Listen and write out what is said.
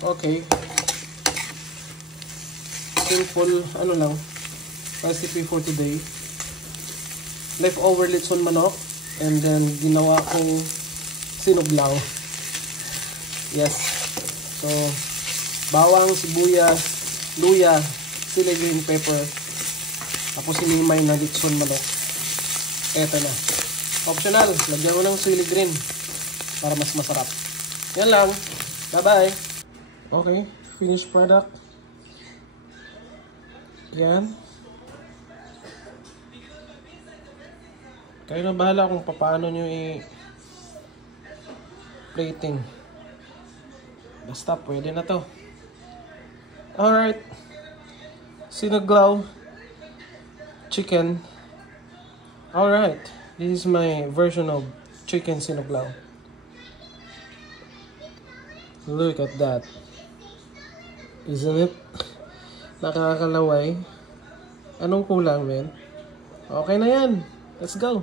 Okay. Simple, ano lang, recipe for today. Leftover lechon manok. And then, ginawa kong sinuglaw. Yes. So, bawang, sibuyas, luya, sili green pepper. Tapos sinimay na lechon manok. Eto na. Optional, lagyan ko ng sili green para mas masarap. Yan lang. Bye-bye. Okay, finished product. Yan. Kayo na bahala kung paano nyo i-plating. Basta, pwede na to. Alright. Sinuglaw chicken. Alright. This is my version of chicken sinuglaw. Look at that. Isn't it? Nakakalaway. Anong kulang, men? Okay na yan. Let's go.